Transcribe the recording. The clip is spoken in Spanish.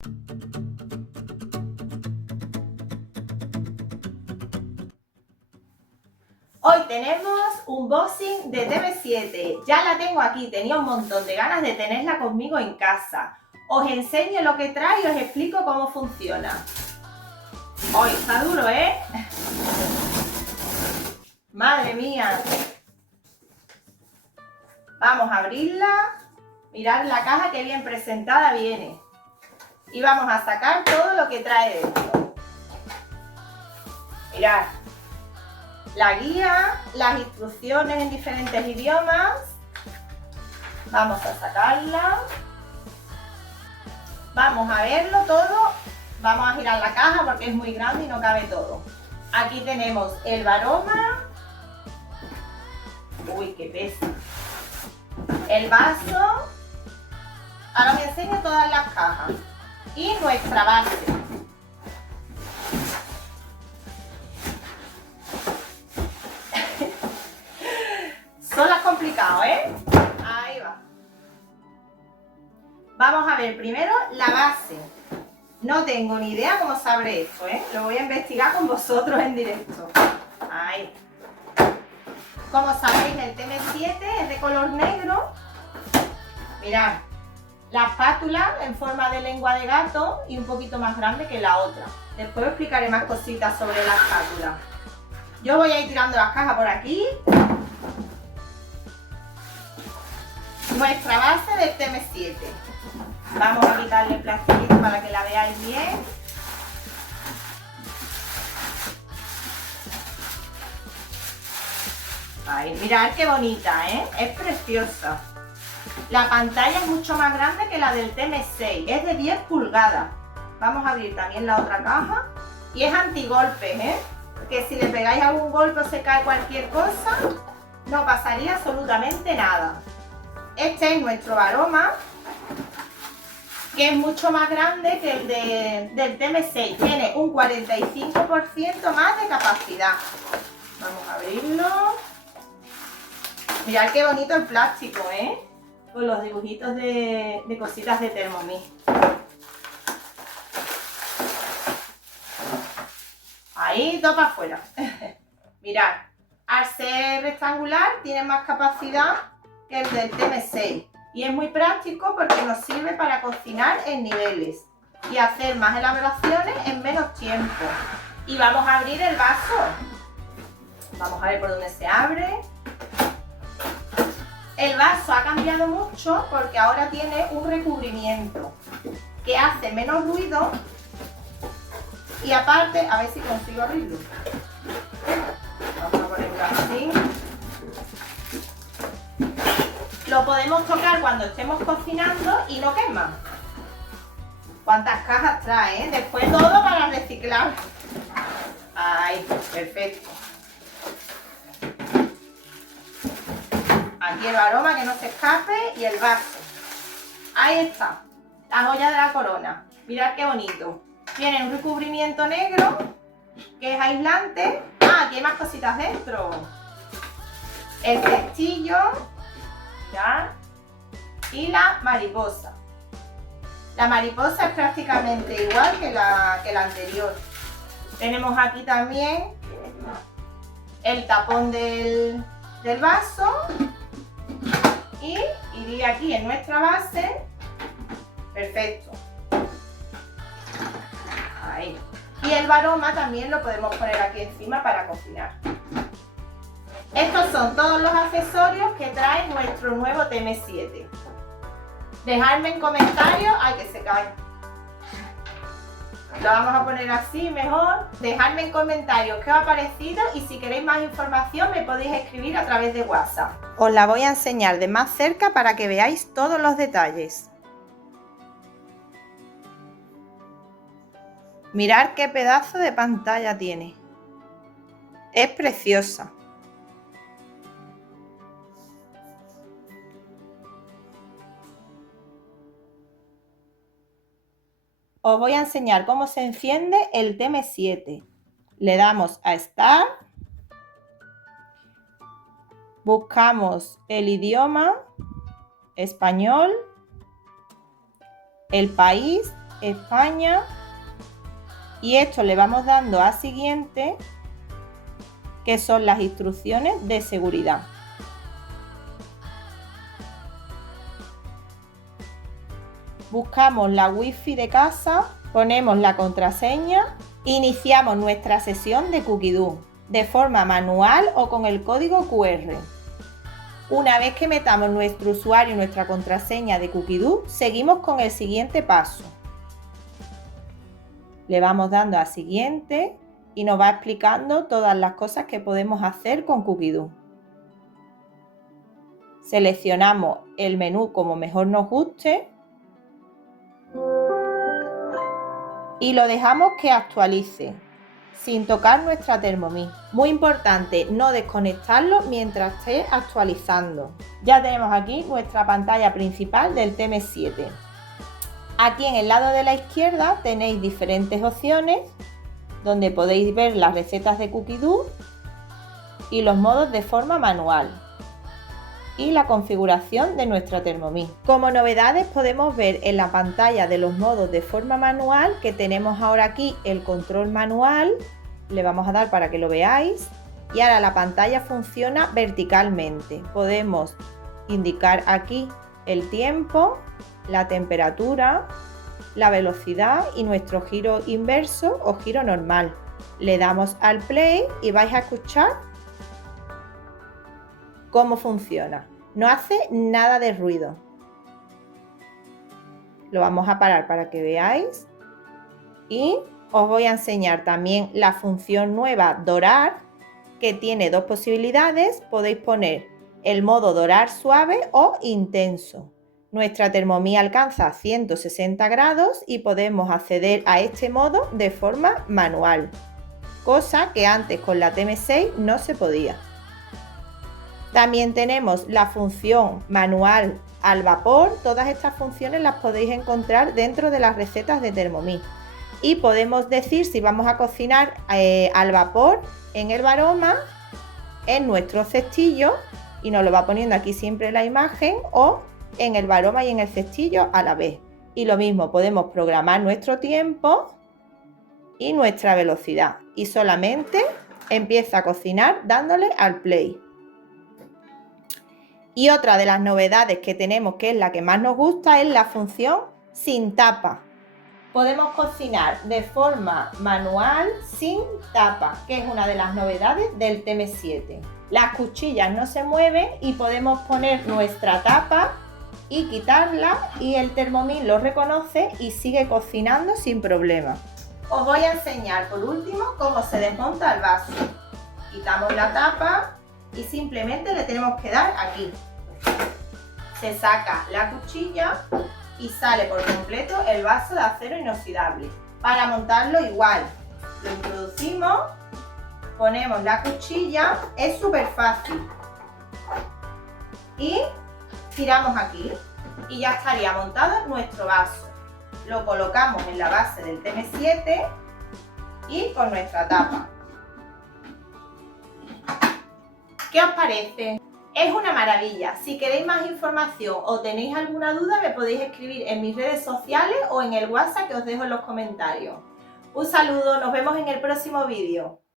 Hoy tenemos unboxing de TM7. Ya la tengo aquí, tenía un montón de ganas de tenerla conmigo en casa. Os enseño lo que trae y os explico cómo funciona. Hoy está duro, ¿eh? Madre mía. Vamos a abrirla. Mirad la caja que bien presentada viene. Y vamos a sacar todo lo que trae dentro. Mirad. La guía, las instrucciones en diferentes idiomas. Vamos a sacarla. Vamos a verlo todo. Vamos a girar la caja porque es muy grande y no cabe todo. Aquí tenemos el aroma. Uy, qué pesa. El vaso. Ahora os enseño todas las cajas. Y nuestra base. Son las complicadas, ¿eh? Ahí va. Vamos a ver primero la base. No tengo ni idea cómo se abre esto, ¿eh? Lo voy a investigar con vosotros en directo. Ahí. Como sabéis, el TM7 es de color negro. Mirad. La espátula en forma de lengua de gato y un poquito más grande que la otra. Después os explicaré más cositas sobre la espátula. Yo voy a ir tirando las cajas por aquí. Nuestra base del TM7. Vamos a quitarle el plastiquito para que la veáis bien. Ahí, mirad qué bonita, ¿eh? Es preciosa. La pantalla es mucho más grande que la del TM6. Es de 10 pulgadas. Vamos a abrir también la otra caja. Y es antigolpes, ¿eh? Que si le pegáis algún golpe o se cae cualquier cosa, no pasaría absolutamente nada. Este es nuestro aroma, que es mucho más grande que el del TM6. Tiene un 45% más de capacidad. Vamos a abrirlo. Mirad qué bonito el plástico, ¿eh? Con los dibujitos de cositas de Thermomix. Ahí, todo para afuera. Mirad, al ser rectangular tiene más capacidad que el del TM6 y es muy práctico porque nos sirve para cocinar en niveles y hacer más elaboraciones en menos tiempo. Y vamos a abrir el vaso. Vamos a ver por dónde se abre. El vaso ha cambiado mucho porque ahora tiene un recubrimiento que hace menos ruido y aparte, a ver si consigo abrirlo. Vamos a ponerlo así. Lo podemos tocar cuando estemos cocinando y no quema. ¿Cuántas cajas trae? Después todo para reciclar. Ahí, perfecto. Aquí el aroma que no se escape y el vaso. Ahí está, la joya de la corona. Mirad qué bonito. Tiene un recubrimiento negro que es aislante. Ah, aquí hay más cositas dentro. El cestillo. Mirad. Y la mariposa. La mariposa es prácticamente igual que la anterior. Tenemos aquí también el tapón del vaso. Y iría aquí en nuestra base. Perfecto. Ahí. Y el aroma también lo podemos poner aquí encima para cocinar. Estos son todos los accesorios que trae nuestro nuevo TM7. Dejadme en comentarios. Ay, que se cae. Lo vamos a poner así mejor. Dejadme en comentarios qué os ha parecido y si queréis más información me podéis escribir a través de WhatsApp. Os la voy a enseñar de más cerca para que veáis todos los detalles. Mirad qué pedazo de pantalla tiene. Es preciosa. Os voy a enseñar cómo se enciende el TM7. Le damos a Start. Buscamos el idioma, español, el país España, y esto le vamos dando a siguiente, que son las instrucciones de seguridad. Buscamos la Wi-Fi de casa, ponemos la contraseña, iniciamos nuestra sesión de Cookidoo de forma manual o con el código QR. Una vez que metamos nuestro usuario y nuestra contraseña de Cookidoo, seguimos con el siguiente paso. Le vamos dando a siguiente y nos va explicando todas las cosas que podemos hacer con Cookidoo. Seleccionamos el menú como mejor nos guste y lo dejamos que actualice sin tocar nuestra Thermomix. Muy importante no desconectarlo mientras esté actualizando. Ya tenemos aquí nuestra pantalla principal del TM7. Aquí en el lado de la izquierda tenéis diferentes opciones donde podéis ver las recetas de Cookidoo y los modos de forma manual y la configuración de nuestra Thermomix. Como novedades podemos ver en la pantalla de los modos de forma manual que tenemos ahora aquí el control manual, le vamos a dar para que lo veáis, y ahora la pantalla funciona verticalmente. Podemos indicar aquí el tiempo, la temperatura, la velocidad y nuestro giro inverso o giro normal. Le damos al play y vais a escuchar cómo funciona. No hace nada de ruido. Lo vamos a parar para que veáis y os voy a enseñar también la función nueva dorar, que tiene dos posibilidades. Podéis poner el modo dorar suave o intenso. Nuestra Thermomix alcanza 160 grados y podemos acceder a este modo de forma manual, cosa que antes con la TM6 no se podía. También tenemos la función manual al vapor. Todas estas funciones las podéis encontrar dentro de las recetas de Thermomix. Y podemos decir si vamos a cocinar al vapor en el Varoma, en nuestro cestillo, y nos lo va poniendo aquí siempre la imagen, o en el Varoma y en el cestillo a la vez. Y lo mismo, podemos programar nuestro tiempo y nuestra velocidad. Y solamente empieza a cocinar dándole al play. Y otra de las novedades que tenemos, que es la que más nos gusta, es la función sin tapa. Podemos cocinar de forma manual sin tapa, que es una de las novedades del TM7. Las cuchillas no se mueven y podemos poner nuestra tapa y quitarla, y el Thermomix lo reconoce y sigue cocinando sin problema. Os voy a enseñar por último cómo se desmonta el vaso. Quitamos la tapa y simplemente le tenemos que dar aquí. Se saca la cuchilla y sale por completo el vaso de acero inoxidable. Para montarlo igual, lo introducimos, ponemos la cuchilla, es súper fácil, y tiramos aquí y ya estaría montado nuestro vaso. Lo colocamos en la base del TM7 y con nuestra tapa. ¿Qué os parece? Es una maravilla. Si queréis más información o tenéis alguna duda, me podéis escribir en mis redes sociales o en el WhatsApp que os dejo en los comentarios. Un saludo, nos vemos en el próximo vídeo.